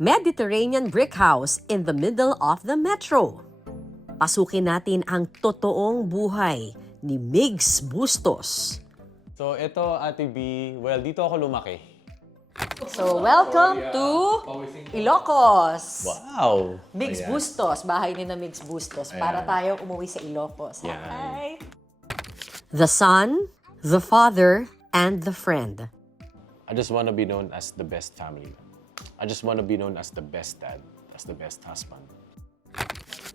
Mediterranean brick house in the middle of the metro. Pasukin natin ang totoong buhay ni Migs Bustos. So ito, Ate B, well, dito ako lumaki. So, welcome to Ilocos. Wow! Migs Ayan. Bustos, bahay ni na Migs Bustos. Para Ayan. tayo umuwi sa Ilocos. Yan. Hi! The son, the father, and the friend. I just want to be known as the best family. I just want to be known as the best dad, as the best husband.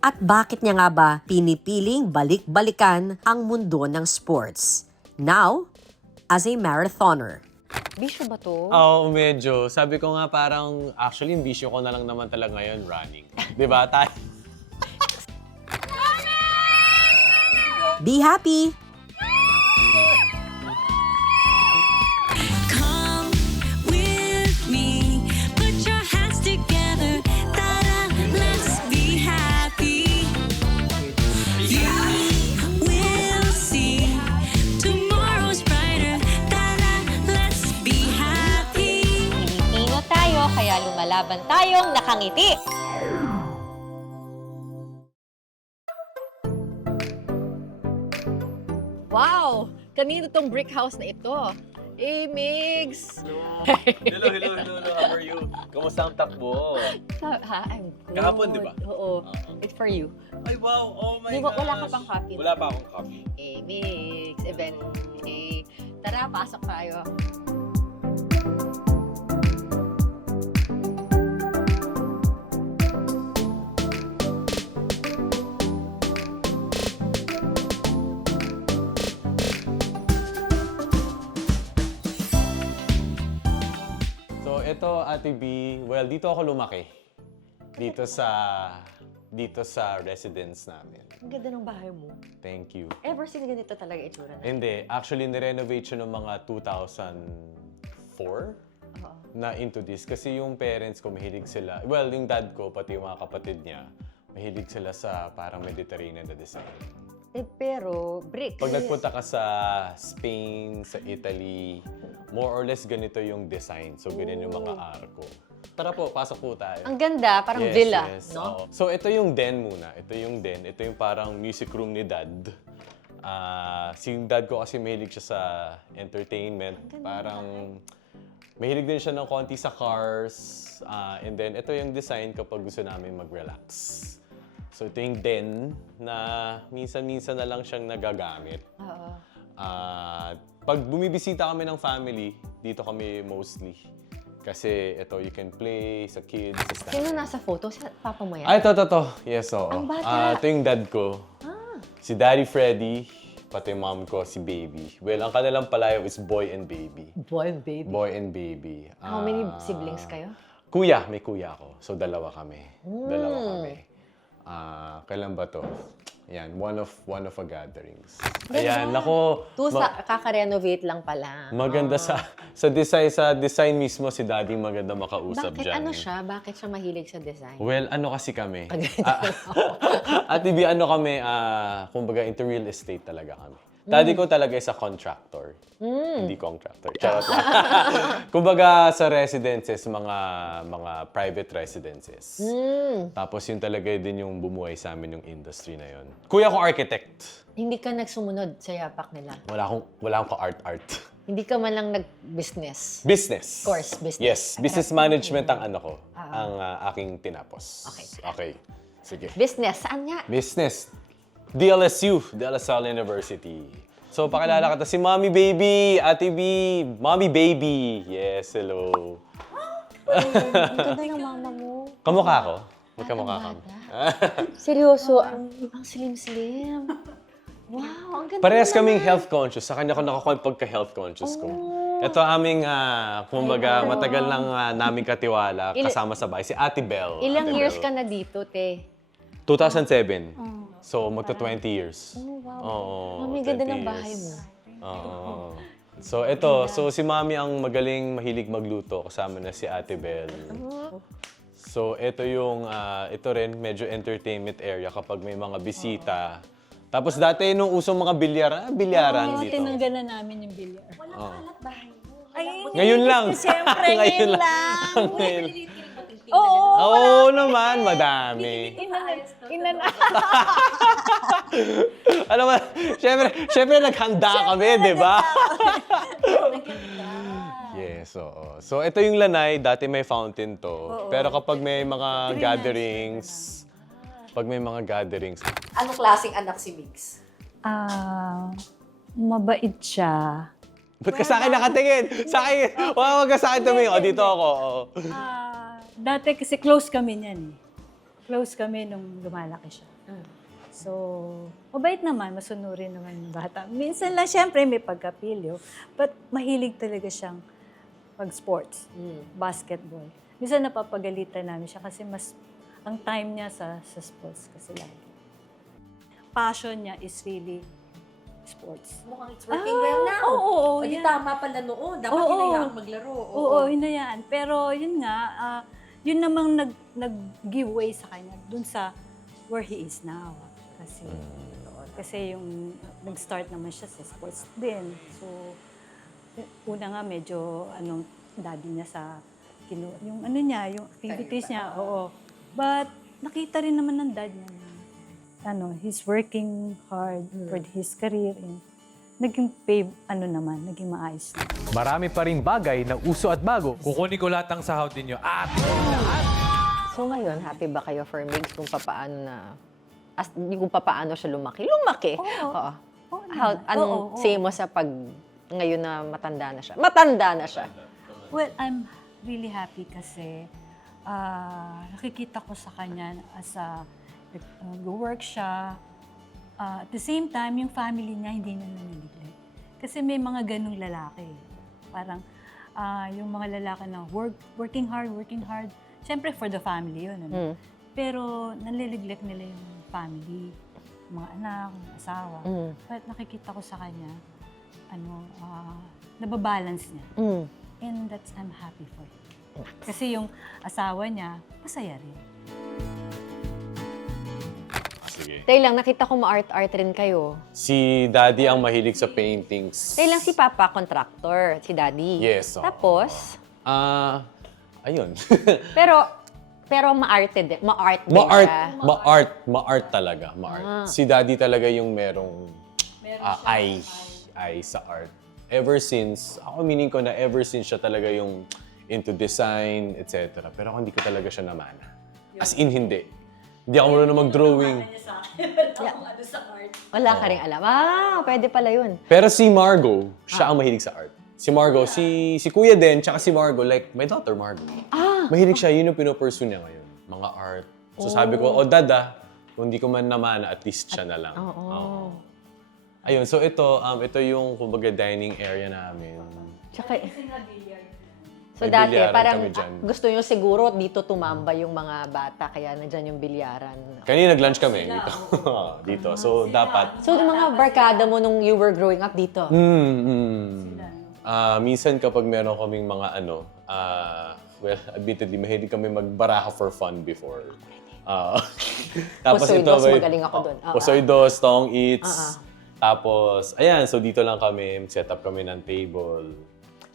At bakit niya nga ba pinipiling balik-balikan ang mundo ng sports? Now, as a marathoner. Bisyo ba to? Oo, medyo. Sabi ko nga parang, actually, yung bisyo ko na lang naman talaga ngayon, running. Di ba? Be happy! Come with me, put your hands together, ta-da, let's be happy. You will see tomorrow's brighter, ta-da, let's be happy. Pilipino tayo, kaya lumalaban tayong nakangiti. Wow! Kanino tong brick house na ito? Eh, Migs! Hello. How are you? Kamusta ang takbo? Ha? I'm good. Kahapon, di ba? Oo. It's for you. Ay, wow! Oh my Di ba, gosh! wala ka pang copy? Wala pa akong copy. Eh, Migs, event. Eh, tara, pasok tayo. So ito, Ate B, well, dito ako lumaki. Dito sa residence namin. Ang ganda ng bahay mo. Thank you. Ever since ganito talaga itsura na? Hindi, actually nirenovate siya noong mga 2004 Oo. na into this. Kasi yung parents ko mahilig sila, well, yung dad ko, pati yung mga kapatid niya, mahilig sila sa parang Mediterranean na design. Eh, pero, bricks. Pag nagpunta ka sa Spain, sa Italy, more or less ganito yung design. So, ganyan yung mga arko. Tara po, pasok po tayo. Ang ganda, parang Yes, villa, yes, no? oo. So, ito yung den muna. Ito yung den. Ito yung parang music room ni Dad. Si Dad ko kasi mahilig siya sa entertainment. Parang mahilig din siya ng konti sa cars. And then, ito yung design kapag gusto namin mag-relax. So, ito yung den na minsan-minsan na lang siyang nagagamit. Oo. Pag bumibisita kami ng family, dito kami mostly. Kasi ito, you can play sa kids, sa staff. Sino nasa photo? Si Papa mo yan? Ay, ito. Yes, oo. Ang bata. Ito yung dad ko. Si Daddy Freddy, pati yung mom ko, si Baby. Well, ang kanilang palayaw is boy and baby. Boy, baby. Boy and baby. How many siblings kayo? Kuya, may kuya ako. So, dalawa kami. Dalawa kami. Kailan ba to? Yan, one of a gatherings. Ayan, nako. Kaka-renovate lang pala. Maganda sa design mismo si Daddy maganda makausap Bakit dyan. ano siya? Bakit siya mahilig sa design? Well, ano kasi kami? Ate B, ano kami, kumbaga into real estate talaga kami. Daddy ko talaga is a contractor. Hindi contractor. Charot lang. Kumbaga sa residences, mga private residences. Tapos yun talaga din yung bumuhay sa amin yung industry na yun. Kuya ko architect. Hindi ka nagsumunod sa yapak nila. Wala akong ka-art. Hindi ka man lang nag-business. Business. Of course, business. Yes, business management ang ano ko, ang aking tinapos. Okay. Sige. Business, saan nga? Business. DLSU, De La Salle University. So, pakilala ka si Mommy Baby, Ate B, Mommy Baby. Yes, hello. Ang ganda ng mama mo. Kamukha ko? Magkamukha kami. Seryoso, ang slim-slim. Wow, ang ganda Parehas naman. kaming health conscious. Sa kanya ko nakakuha pagka-health conscious ko. Ito aming, kumbaga, matagal lang naming katiwala kasama sa bahay. Si Ate Belle. Ilang Ate years Belle. ka na dito, te? 2007. So, magta-20 years. Oh, wow. Oo, Mami, ganda 20 ng bahay years. mo. Oo. So, ito. So, si Mami ang magaling, mahilig magluto. Kasama na si Ate Belle. So, ito yung, ito rin, medyo entertainment area kapag may mga bisita. Tapos dati nung usong mga bilyaran dito. Tinanggal na namin yung bilyar. Ngayon lang. Siyempre, ngayon lang. Ngayon. Oo naman, madami. Inan Alam mo, syempre naghanda kami, di ba? Yes, oo. So, ito yung lanay. Dati may fountain to. Pero kapag may mga gatherings, Anong klaseng anak si Migs? Mabait siya. ba't ka sa akin nakatingin? Sa akin, wag ka sa akin tumingin. O, dito ako. Oo. Dati kasi close kami niyan eh. Close kami nung lumalaki siya. So, mabait naman, masunurin naman yung bata. Minsan lang, syempre, may pagkapilyo. But mahilig talaga siyang pag-sports, basketball. Minsan napapagalitan namin siya kasi mas, ang time niya sa sports kasi lagi. Passion niya is really sports. Mukhang it's working well now. Oo, O di yan. tama pala noon. Dapat Oo. hinayaang maglaro. Oo, hinayaan. Pero yun nga, yun namang nag-give way sa kanya dun sa where he is now. Kasi yung nag-start naman siya sa sports din. So, una nga medyo daddy niya sa yung yung activities niya, oo. But nakita rin naman ng dad niya na he's working hard for his career and naging naging maayos na. Marami pa rin bagay na uso at bago. Kukunin ko lahat ng sahod ninyo at So ngayon, happy ba kayo for Migs kung papaano siya lumaki? Lumaki? Oo. Anong say mo sa pag ngayon na matanda na siya? Matanda na siya. Well, I'm really happy kasi nakikita ko sa kanya as nag-work siya. At the same time, yung family niya hindi niya nanineglect. Kasi may mga ganung lalaki. Parang yung mga lalaki na working hard. Siyempre for the family yun. Pero nalineglect nila yung family, mga anak, mga asawa. But nakikita ko sa kanya, nababalance niya. And I'm happy for it. Kasi yung asawa niya, masaya rin. Sige. Tayo lang, nakita ko ma-art-art rin kayo. Si Daddy ang mahilig sa paintings. Tayo lang si Papa, contractor. Si Daddy. Yes, oo. Tapos, Ayun. pero ma-arte din. Ma-art din siya. Ma-art talaga. Si Daddy talaga yung merong eye sa art. Ever since siya talaga yung into design, etc. Pero ako hindi ko talaga siya namana. As in, hindi. Hindi ako marunong mag-drawing. Wala ka rin alam. Pwede pala yun. Pero si Margo, siya ang mahilig sa art. Si Margo, si Kuya din, tsaka si Margo, like my daughter Margo. Mahilig siya, yun yung pinopursue niya ngayon. Mga art. So sabi ko, Dada, kung hindi ko man naman, at least siya na lang. Oo. Ayun, so ito yung, kumbaga, dining area namin. Tsaka, so May dati, bilyaran parang kami dyan. gusto nyo siguro dito tumambay yung mga bata, kaya nandyan yung bilyaran. Kanina nag-lunch kami dito. Dito. So, dapat. So, yung mga barkada mo nung you were growing up dito? Minsan kapag meron kaming mga well, admittedly, mahilig kami magbaraha for fun before. Tapos Pusoy dos, magaling ako dun. Pusoy dos, tong eats. Tapos, ayan, so dito lang kami, set up kami ng table.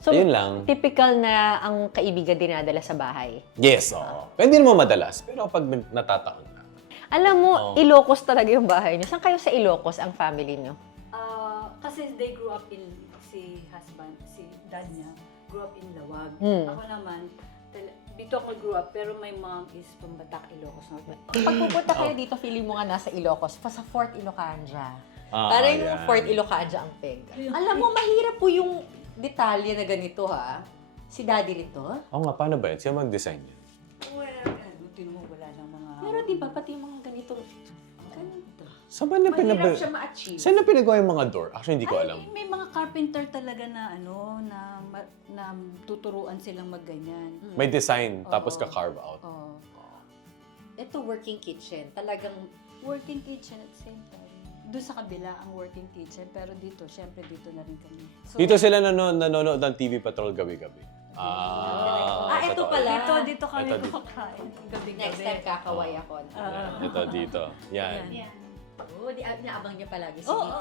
So, ayun lang. typical na ang kaibigan dinadala sa bahay. Yes, oo. Pwede naman madalas, pero kapag natataon na. Alam mo, Ilocos talaga yung bahay niyo. Saan kayo sa Ilocos, ang family niyo? Kasi they grew up in, si dad niya, grew up in Lawag. Ako naman, dito ako grew up, pero my mom is from Batac, Ilocos Norte. Pag pupunta kayo dito, feeling mo nga nasa Ilocos, pa sa Fort Ilocanja. Ah, Parang yung yan. Fort Ilocanja ang peg. Alam mo, mahirap po yung detalye na ganito, ha? Si Daddy rito. Oo nga, paano ba yan? Siya mag-design yan? Well, mo wala ng mga... Pero di ba, pati yung mga ganito, ganito. Saan ba na Mahirap siya ma-achieve. Saan na pinagawa yung mga door? Actually, hindi ko alam. May mga carpenter talaga na na tuturuan silang magganyan. May design, tapos ka-carve out. Ito, working kitchen. Talagang, Working kitchen at the same time. Doon sa kabila ang working kitchen, pero dito, syempre dito na rin kami. So, Dito sila nanonood ng TV Patrol gabi-gabi. ito totoo. pala. dito kami Ito dito. kumakain. Gabi-gabi. Next time kakaway ako. Ito dito. Yan. Oo, naabang niya palagi si Oo. Mix.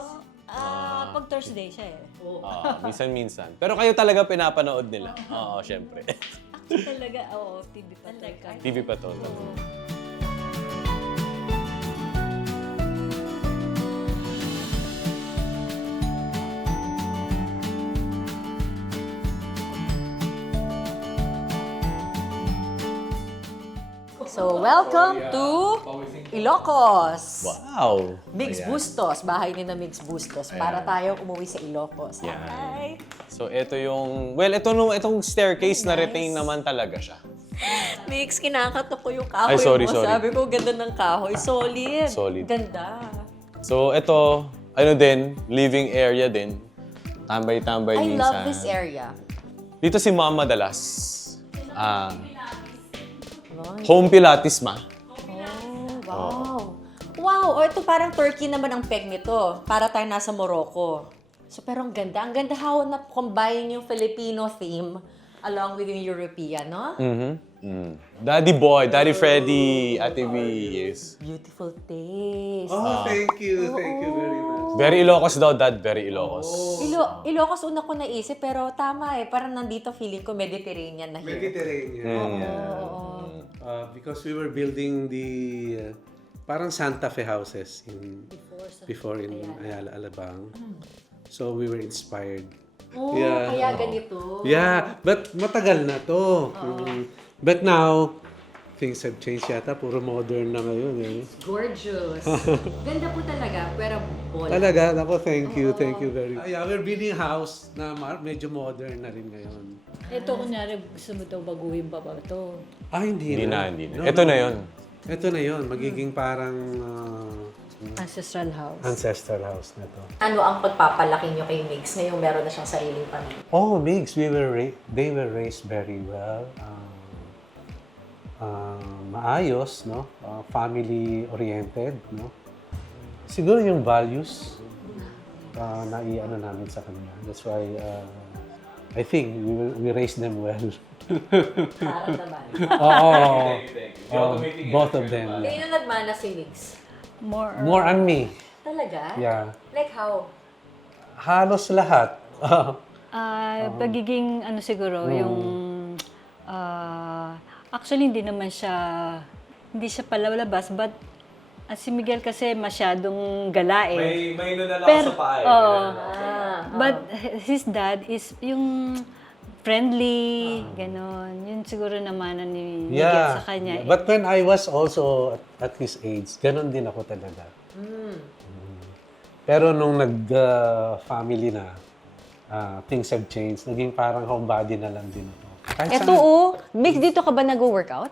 Pag Thursday siya eh. Oo. Minsan-minsan. Pero kayo talaga pinapanood nila. Oo, syempre. Talaga, oo, TV pa talaga. TV pa to. So, welcome to Ilocos. Wow! Migs Bustos, bahay ni na Migs Bustos, para tayong umuwi sa Ilocos. Yan. Hi! So, ito yung... Well, itong staircase na retain naman talaga siya. Migs, kinakatok ko yung kahoy Ay, sorry, mo. sorry. Sabi ko, ganda ng kahoy. Solid. Solid. Ganda. So, ito, ano din, living area din. Tambay-tambay I minsan. love this area. Dito si Mama madalas. Home Pilates ma. Wow. Wow, o ito parang Turkey naman ang peg nito. Para tayo nasa Morocco. So, pero ang ganda. Ang ganda how na-combine yung Filipino theme along with yung European, no? Daddy Boy, Daddy Freddy, Ate V, yes. Beautiful taste. Oh, thank you. Thank you very much. Very Ilocos daw, Dad. Very Ilocos. Ilocos una ko naisip, pero tama eh. Parang nandito feeling ko Mediterranean na here. Mediterranean. Because we were building the parang Santa Fe houses before in Ayala, Alabang. So we were inspired. Oh, kaya ganito. Yeah, but matagal na to. But now, things have changed yata. Puro modern na ngayon eh. Gorgeous. Ganda po talaga, pero bola. Talaga, ako, thank you very much. Yeah, we're building a house na medyo modern na rin ngayon. Ito, kunyari, gusto mo daw baguhin pa ba ito? Ah, hindi na. Hindi na. No, Ito no. na yun. Ito na yun. Magiging parang Ancestral house. ancestral house na to. Ano ang pagpapalaki nyo kay Migs ngayong meron na siyang sariling pamilya? Oh, Migs, they were raised very well. Maayos, no? Family-oriented, no? Siguro yung values na i-ano namin sa kanila. That's why I think we raised them well. Parang naman. Oo. Both of them. Kayo na nagmana si Migs? More on me. Talaga? Yeah. Like how? Halos lahat. Pagiging ano siguro, yung actually hindi siya palalabas, but si Miguel kasi masyadong gala eh. May nunala Pero, sa paa but his dad is yung friendly, ganon. Yun siguro naman ni Miguel sa kanya. But when I was also at his age, ganun din ako talaga. Pero nung nag-family na, things have changed. Naging parang homebody na lang din ako. Kahit Eto Migs, dito ka ba nag-workout?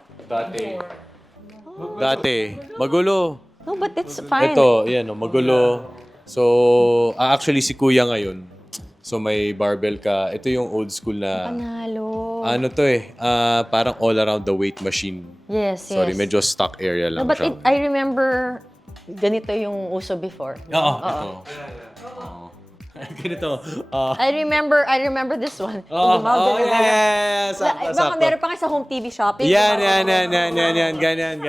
Dati. Magulo. No, but it's fine. Ito, yan, magulo. So, actually si Kuya ngayon. So, may barbell ka. Ito yung old school na... Panalo. Ano to eh, parang all around the weight machine. Yes, Sorry, yes. medyo stock area lang No, but siya. I remember, ganito yung uso before. Oo, ito. Ganito. I remember this one. Oh, Yung yeah. Baka Sakto, sakto. meron pa nga sa home TV shopping. Yan. Ganyan.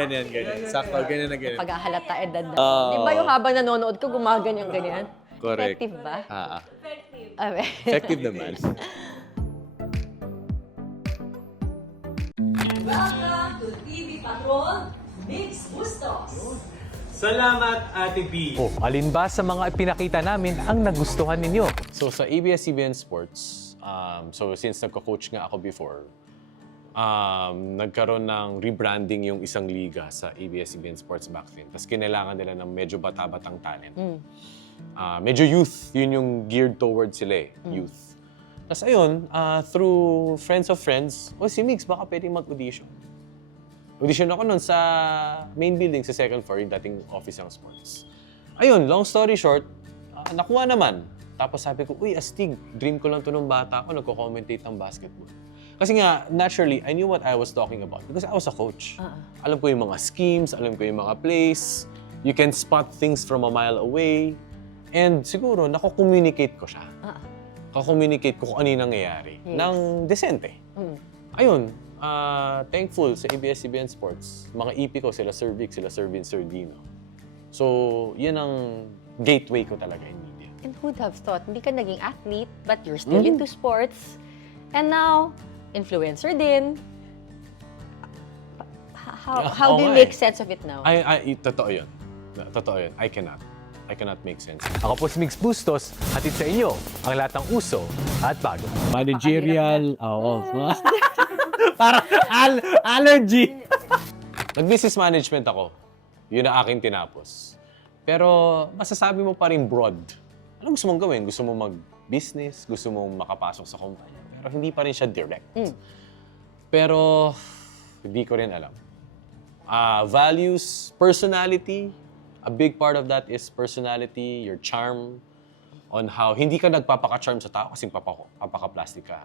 Sakto, ganyan na ganyan. Paghahalata edad na. Di ba yung habang nanonood ko, gumaganyan-ganyan? Correct. Effective ba? Effective naman. Welcome to TV Patrol, Migs Bustos. Salamat, Ate B. Oh, alin ba sa mga ipinakita namin ang nagustuhan ninyo? So sa ABS-CBN Sports, so since nagko-coach nga ako before, nagkaroon ng rebranding yung isang liga sa ABS-CBN Sports back then. Tapos kinailangan nila ng medyo bata-batang talent. Medyo youth, yun yung geared towards sila youth. Tapos ayun, through friends of friends, si Migs, baka pwedeng mag-audition. Audition ako nun sa main building sa second floor, yung dating office ng sports. Ayun, long story short, nakuha naman. Tapos sabi ko, uy, astig, dream ko lang to nung bata ako, nagko-commentate ng basketball. Kasi nga, naturally, I knew what I was talking about because I was a coach. Alam ko yung mga schemes, alam ko yung mga plays. You can spot things from a mile away. And siguro, nako-communicate ko siya. Nako-communicate ko kung ano yung nangyayari. Nang desente. Ayun, thankful sa ABS-CBN Sports. Mga EP ko, sila Sir Vic, sila Sir Vince Sardino. So, yan ang gateway ko talaga in media. And who'd have thought, hindi ka naging athlete, but you're still into sports. And now, influencer din. How do you Oo nga make eh. sense of it now? Totoo yun. Totoo yun. I cannot make sense. Ako po si Mix Bustos, hatid sa inyo ang lahat ng uso at bago. Managerial, oo. Parang allergy. Nag-business management ako. Yun ang aking tinapos. Pero masasabi mo pa rin broad. Ano gusto mong gawin? Gusto mong mag-business? Gusto mong makapasok sa kumpanya? Pero hindi pa rin siya direct. Pero hindi ko rin alam. Values, personality, a big part of that is personality, your charm, on how hindi ka nagpapaka-charm sa tao kasi papaka-plastic ka.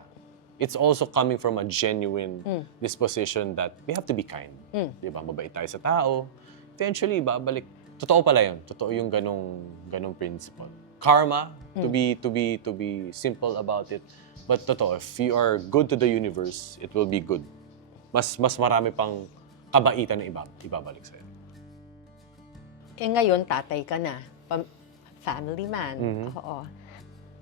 It's also coming from a genuine disposition that we have to be kind. Di ba? Mabait tayo sa tao. Eventually, babalik. Totoo pala yun. Totoo yung ganong principle. Karma, to be simple about it. But totoo, if you are good to the universe, it will be good. Mas marami pang kabaitan na ibabalik sa'yo. Eh ngayon, tatay ka na. Family man. Oo.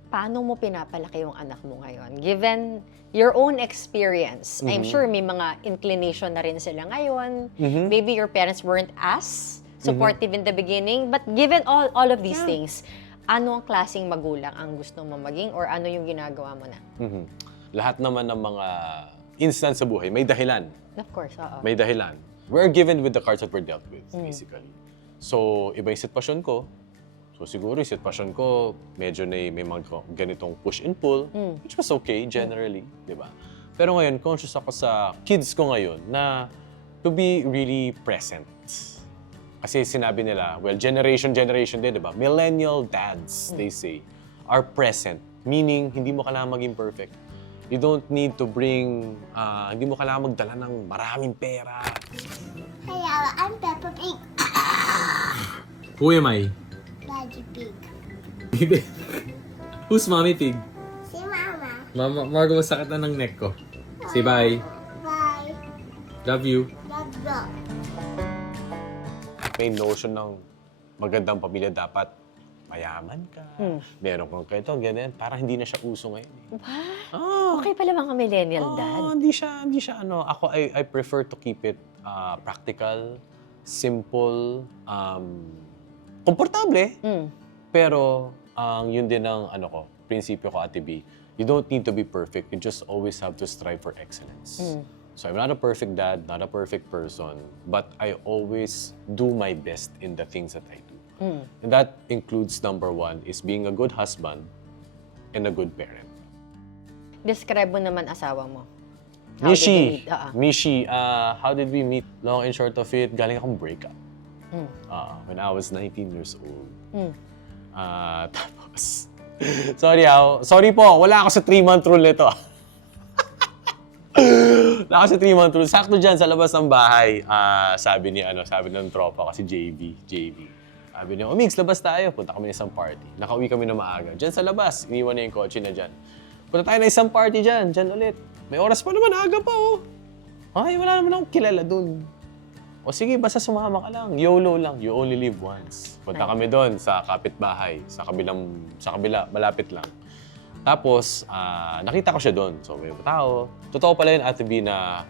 Paano mo pinapalaki yung anak mo ngayon? Given your own experience, I'm sure may mga inclination na rin sila ngayon. Maybe your parents weren't as supportive in the beginning, but given all of these things, ano ang klaseng magulang ang gusto mo maging or ano yung ginagawa mo na? Lahat naman ng mga instance sa buhay, may dahilan. Of course, oo. May dahilan. We're given with the cards that we're dealt with, basically. So, iba yung sitwasyon ko. So, siguro yung sitwasyon ko, medyo may mga ganitong push and pull, which was okay, generally, di ba? Pero ngayon, conscious ako sa kids ko ngayon na to be really present. Kasi sinabi nila, well, generation din, di ba? Millennial dads, they say, are present. Meaning, hindi mo kailangan maging perfect. You don't need to bring, hindi mo kailangan magdala ng maraming pera. Hello, I'm Peppa Pig. Who am I? Daddy Pig. Who's Mommy Pig? Si Mama. Mama, Margo, masakit na ng neck ko. Say bye. Bye. Love you. Love you. May notion ng magandang pamilya dapat mayaman ka, meron kang kwento, ganyan. Parang hindi na siya uso ngayon. Okay pala mga millennial dad. Hindi siya ano. Ako, I prefer to keep it practical, simple, komportable. Pero, yun din ang prinsipyo ko, Ate B. You don't need to be perfect. You just always have to strive for excellence. So I'm not a perfect dad, not a perfect person, but I always do my best in the things that I do. And that includes, number one, is being a good husband and a good parent. Describe mo naman asawa mo. How did you meet? Mishi, how did we meet? Long and short of it, galing akong breakup. When I was 19 years old. Tapos, sorry po, wala ako sa 3-month rule nito. Wala ako sa 3-month rule. Sakto dyan, sa labas ng bahay, sabi ng tropa kasi JV. Sabi niya, Mix, labas tayo. Punta kami ng isang party. Nakauwi kami na maaga. Diyan sa labas, iniwan niya yung kotse na dyan. Punta tayo na isang party dyan ulit. May oras pa naman, aga pa oh. Ay, wala naman akong kilala dun. O sige, basta sumama ka lang. YOLO lang. You only live once. Punta kami doon sa kapitbahay. Sa kabila, malapit lang. Tapos, nakita ko siya doon. So, may tao. Totoo pala yun, Ate B, na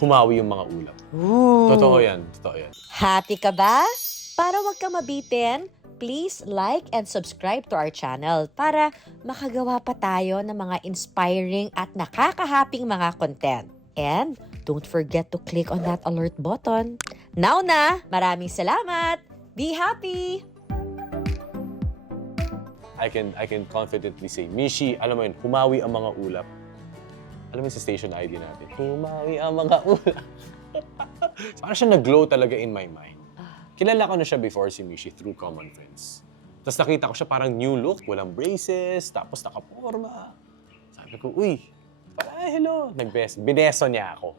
humawi yung mga ulap. Totoo yan. Happy ka ba? Para wag ka mabitin, please like and subscribe to our channel para makagawa pa tayo ng mga inspiring at nakakahaping mga content. And don't forget to click on that alert button. Now na, maraming salamat! Be happy! I can confidently say, Mishi, alam mo yun, humawi ang mga ulap. Alam mo yung sa station ID natin, humawi ang mga ulap. So, parang siya nag-glow talaga in my mind. Kilala ko na siya before si Mishi through common friends. Tapos nakita ko siya parang new look, walang braces, tapos nakaporma. Sabi ko, uy, hello. Bineso niya ako.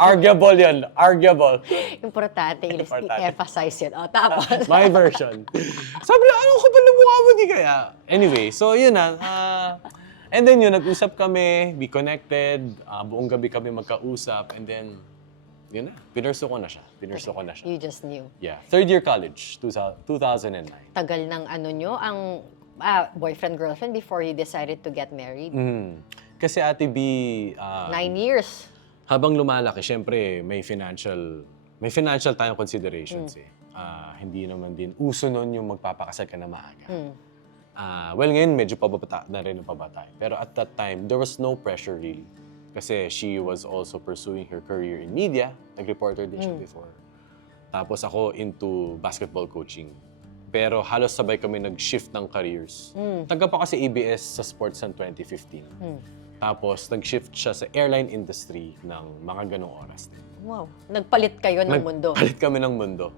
Arguable yun. Arguable. Importante, i-emphasize yun. O, tapos. My version. Sabi na, ano ka ba na mukha mo? Di kaya? Anyway, so yun na. And then yun, nag-usap kami, be connected, buong gabi kami magkausap, and then, yun na, pinurso ko na siya. You just knew. Yeah. Third year college, 2009. Tagal ng nyo, ang boyfriend-girlfriend before you decided to get married? Kasi Ate B... 9 years. habang lumalaki, syempre may financial tayong considerations eh. Hindi naman din uso nun yung magpapakasal ka na maaga. Well, ngayon medyo pabata na rin ang pabata. Pero at that time, there was no pressure really. Kasi she was also pursuing her career in media. Nag-reporter din siya before. Tapos ako into basketball coaching. Pero halos sabay kami nag-shift ng careers. Taga pa kasi ABS sa sports ng 2015. Tapos nag-shift siya sa airline industry ng mga ganong oras din. Wow. Nagpalit kayo ng mundo. Nagpalit kami ng mundo.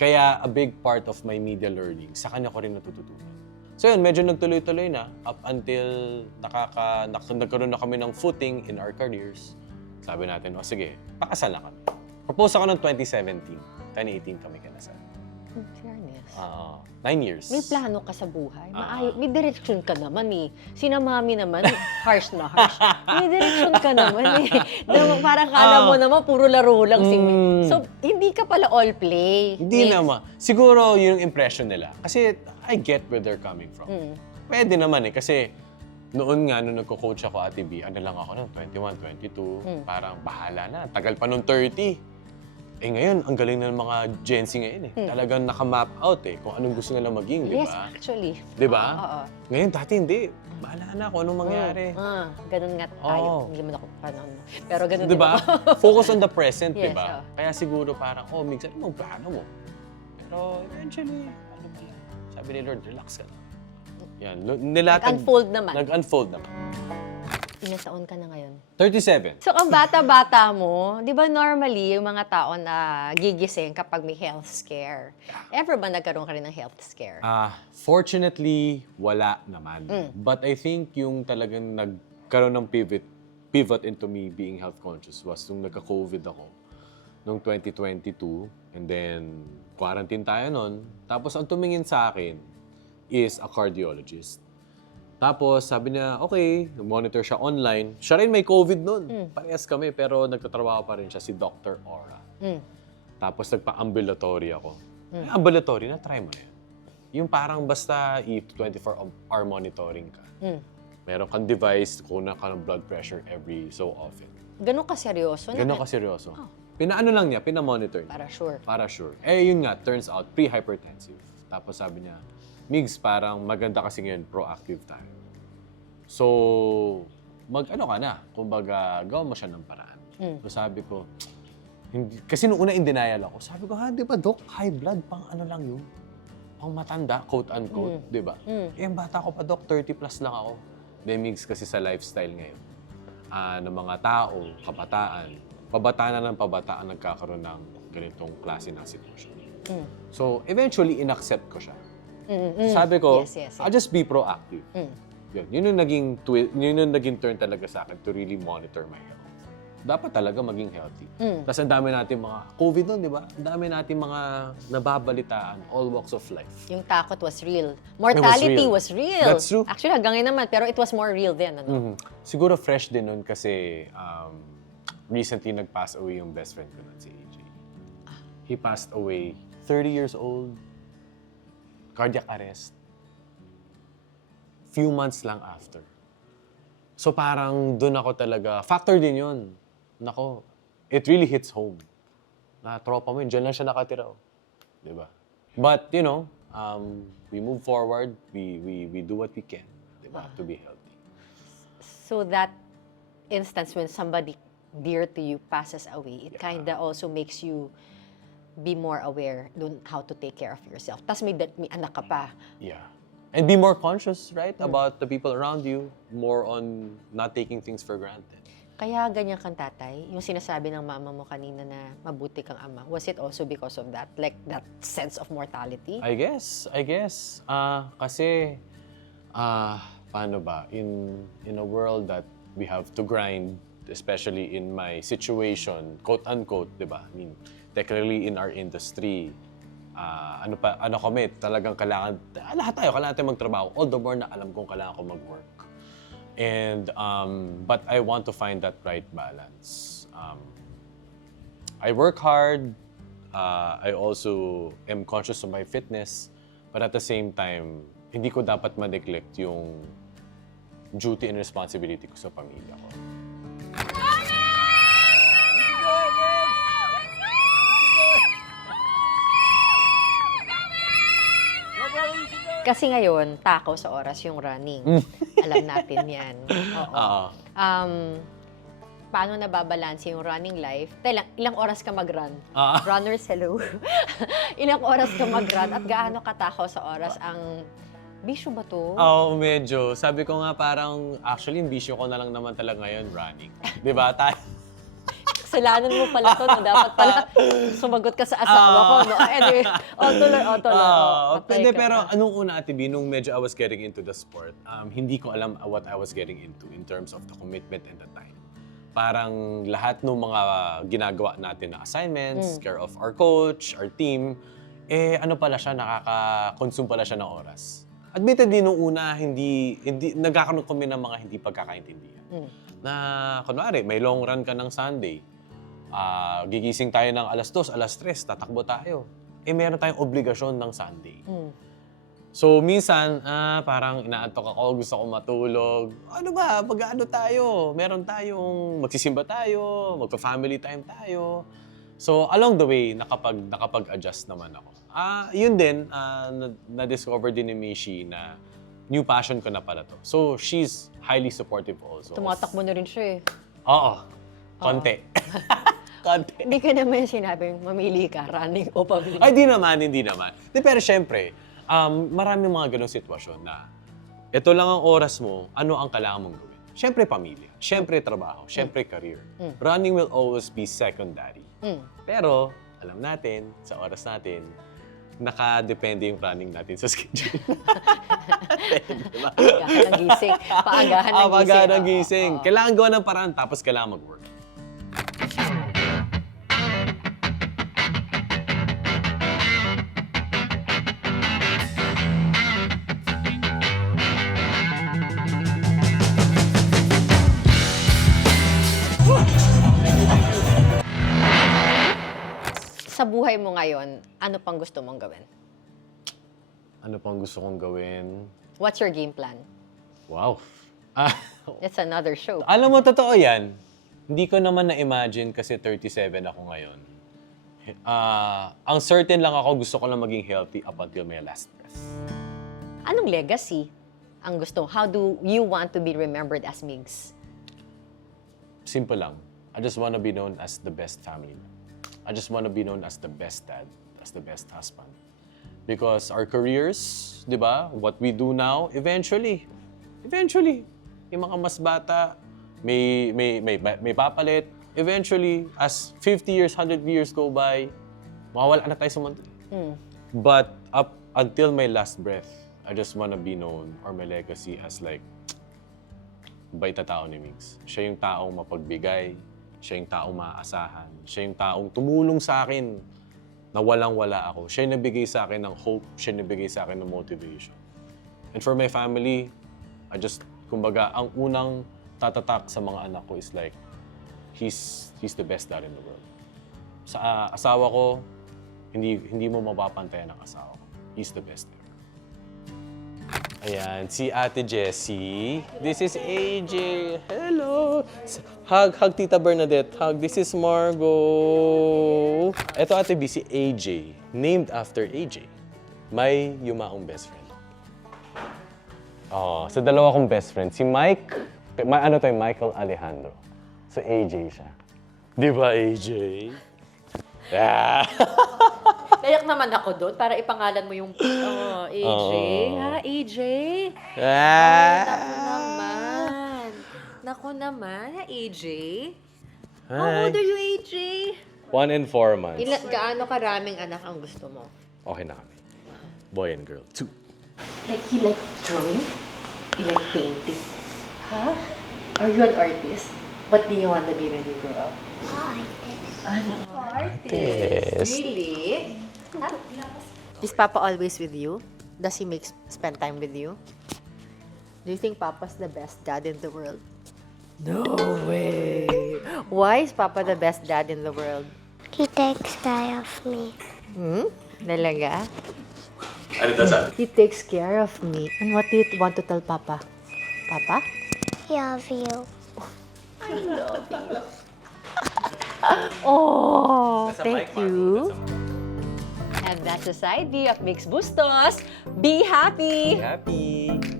Kaya a big part of my media learning, sa kanya ko rin natututunan. So yun, medyo nagtuloy-tuloy na up until nagkaroon na kami ng footing in our careers. Sabi natin, sige, pakasal na kami. Propose ako ng 2017. 2018 kami kinasal. Fairness. 9 years. May plano ka sa buhay. May direction ka naman eh. Sina mami naman, harsh na harsh. May direction ka naman eh. Parang kala mo naman, puro laro lang si Mi. So, hindi ka pala all play. Hindi naman. Siguro yun yung impression nila. Kasi I get where they're coming from. Pwede naman eh. Kasi noon nga, nung nagko-coach ako, Ate B, ano lang ako noon, 21, 22. Parang bahala na. Tagal pa nung 30. Ngayon, ang galing ng mga Gen Z ngayon eh. Talagang nakamap out eh, kung anong gusto nila maging, di ba? Yes, actually. Di ba? Oo. Ngayon, dati hindi. Bahala na kung anong mangyari. Ganun nga tayo. Oo. Hindi naman ako panon. Pero ganun Di ba? din ako. Focus on the present, di Yes, ba? Kaya siguro parang, minsan mo, plano mo. Pero eventually, ano ba yan? Sabi ni Lord, relax ka lang. Yan. Nag-unfold naman. Nag-unfold naman. Ilang taon ka na ngayon? 37. So, ang bata-bata mo, di ba normally, yung mga tao na gigising kapag may health scare. Ever ba nagkaroon ka rin ng health scare? Fortunately, wala naman. But I think yung talagang nagkaroon ng pivot into me being health conscious was nung nagka-COVID ako noong 2022. And then, quarantine tayo nun. Tapos, ang tumingin sa akin is a cardiologist. Tapos, sabi niya, okay, monitor siya online. Siya rin may COVID nun. Parehas kami, pero nagtatrabaho pa rin siya, si Dr. Aura. Tapos, nagpa-ambulatory ako. Ambulatory, na-try mo na yan. Yung parang basta 24-hour monitoring ka. Meron kang device, kunan ka ng blood pressure every so often. Ganun ka seryoso? Ganun ka seryoso. Pinaano lang niya, pinamonitor niya. Para sure. Para sure. Yun nga, turns out, pre-hypertensive. Tapos sabi niya, Migs, parang maganda kasi ngayon, proactive tayo. So, mag-ano ka na, kumbaga, gawin mo siya ng paraan. So sabi ko, hindi, kasi nung una in denial ako, sabi ko, di ba, Doc, high blood, pang ano lang yun? Pang matanda, quote-unquote, di ba? Ang bata ko pa, Doc, 30 plus lang ako. Migs, kasi sa lifestyle ngayon, ng mga tao, kabataan, pabataan na ng pabataan nagkakaroon ng ganitong klase ng sitwasyon. So, eventually, inaccept ko siya. Sabi ko, Yes. I'll just be proactive. Yun yung naging turn talaga sa akin to really monitor my health. Dapat talaga maging healthy. Tapos ang dami natin mga COVID nun, di ba? Ang dami natin mga nababalitaan, all walks of life. Yung takot was real. Mortality real. was real. That's true. Actually, hanggang ngayon naman, pero it was more real then. Ano? Siguro fresh din nun kasi recently nag-pass away yung best friend ko nun, si AJ. He passed away, 30 years old, cardiac arrest. Few months lang after. So parang doon ako talaga, factor din yun. Nako, it really hits home. Na tropa mo yun, dyan lang siya nakatira. Diba? But, you know, we move forward, we do what we can, diba? To be healthy. So that instance when somebody dear to you passes away, it kinda also makes you be more aware dun how to take care of yourself. Tapos may anak ka pa. Yeah. And be more conscious, right? About the people around you. More on not taking things for granted. Kaya ganyan kang tatay, yung sinasabi ng mama mo kanina na mabuti kang ama, was it also because of that? Like that sense of mortality? I guess. Kasi, paano ba? In a world that we have to grind, especially in my situation, quote-unquote, di ba? I mean, technically in our industry, ano kami, talagang lahat tayo, kailangan tayo magtrabaho. All the more na alam kong kailangan ko mag-work. And, but I want to find that right balance. I work hard. I also am conscious of my fitness. But at the same time, hindi ko dapat ma-neglect yung duty and responsibility ko sa pamilya ko. Kasi ngayon, takaw sa oras yung running. Alam natin yan. Oo. Oo. Paano nababalanse yung running life? Ilang oras ka mag-run? Ah. Runners, hello. Ilang oras ka mag-run at gaano katakaw sa oras ang bisyo ba to? Oo, medyo. Sabi ko nga parang, actually, yung bisyo ko na lang naman talaga ngayon, running. Di ba? Kasalanan mo pala to, no? Dapat pala sumagot ka sa asawa ko, no? Anyway, tuloy. Patay Hindi, ka pero pa. anong una, Ate B, nung medyo I was getting into the sport, hindi ko alam what I was getting into in terms of the commitment and the time. Parang lahat ng mga ginagawa natin na assignments, care of our coach, our team, ano pala siya, nakaka-consume pala siya ng oras. Admittedly, nung una, hindi nagkakaroon kami ng mga hindi pagkakaintindihan. Na, kunwari, may long run ka ng Sunday, gigising tayo ng alas 2, alas 3, tatakbo tayo. Meron tayong obligasyon ng Sunday. So, minsan, parang inaantok ako, gusto ko matulog. Ano ba, mag-ano tayo? Meron tayong, magsisimba tayo, magpa-family time tayo. So, along the way, nakapag-adjust naman ako. Yun din, na-discover din ni Mishi na new passion ko na pala to. So, she's highly supportive also. Tumatakbo na rin siya eh. Oo, konti. Konti. Hindi ka naman sinabing mamili ka, running o pabili. Ay, hindi naman. Pero syempre, maraming mga ganong sitwasyon na ito lang ang oras mo, ano ang kailangan mong gawin? Syempre pamilya, syempre trabaho, syempre career. Running will always be secondary. Pero, alam natin, sa oras natin, nakadepende yung running natin sa schedule. Diba? Paagahan ng gising. Paagahan ng gising. Kailangan gawa ng paraan, tapos kailangan mag-work. Sa buhay mo ngayon, ano pang gusto mong gawin? Ano pang gusto kong gawin? What's your game plan? Wow. It's another show. Alam mo, totoo yan. Hindi ko naman na-imagine kasi 37 ako ngayon. Ang certain lang ako, gusto ko lang maging healthy up until my last breath. Anong legacy ang gusto? How do you want to be remembered as Migs? Simple lang. I just want to be known as the best family man. I just want to be known as the best dad, as the best husband. Because our careers, di ba, what we do now, eventually, yung mga mas bata, may papalit. Eventually, as 50 years, 100 years go by, mawawala na tayo sa mundo. But up until my last breath, I just want to be known, or my legacy as like, bait na tao ni Migs. Siya yung taong mapagbigay, siya yung taong maaasahan, siya yung taong tumulong sa akin na walang-wala ako. Siya yung nabigay sa akin ng hope, siya yung nabigay sa akin ng motivation. And for my family, kumbaga, ang unang tatatak sa mga anak ko is like, he's the best dad in the world. Sa asawa ko, hindi mo mapapantayan ang asawa ko. He's the best ever. Ayan, si Ate Jessie. This is AJ. Hello. Hug Tita Bernadette. Hug. This is Margo. Ito, Ate B, si AJ. Named after AJ. May yumaong best friend. Sa dalawa kong best friend. Si Mike, Michael Alejandro. So, AJ siya. Di ba, AJ? Yeah. Nayak naman ako doon para ipangalan mo yung AJ. AJ? Naku naman, AJ. How old are you, AJ? 1 and 4 months. Gaano karaming anak ang gusto mo? Okay na kami. Boy and girl. 2. Like, you like drawing? You like painting? Huh? Are you an artist? What do you want to be when you grow up? Artist. Really? Is Papa always with you? Does he spend time with you? Do you think Papa's the best dad in the world? No way! Why is Papa the best dad in the world? He takes care of me. Talaga? Ano daw sabi? He takes care of me. And what do you want to tell Papa? Papa? Love you. Oh, thank you. And that's the side view of Mix Bustos. Be happy! Happy!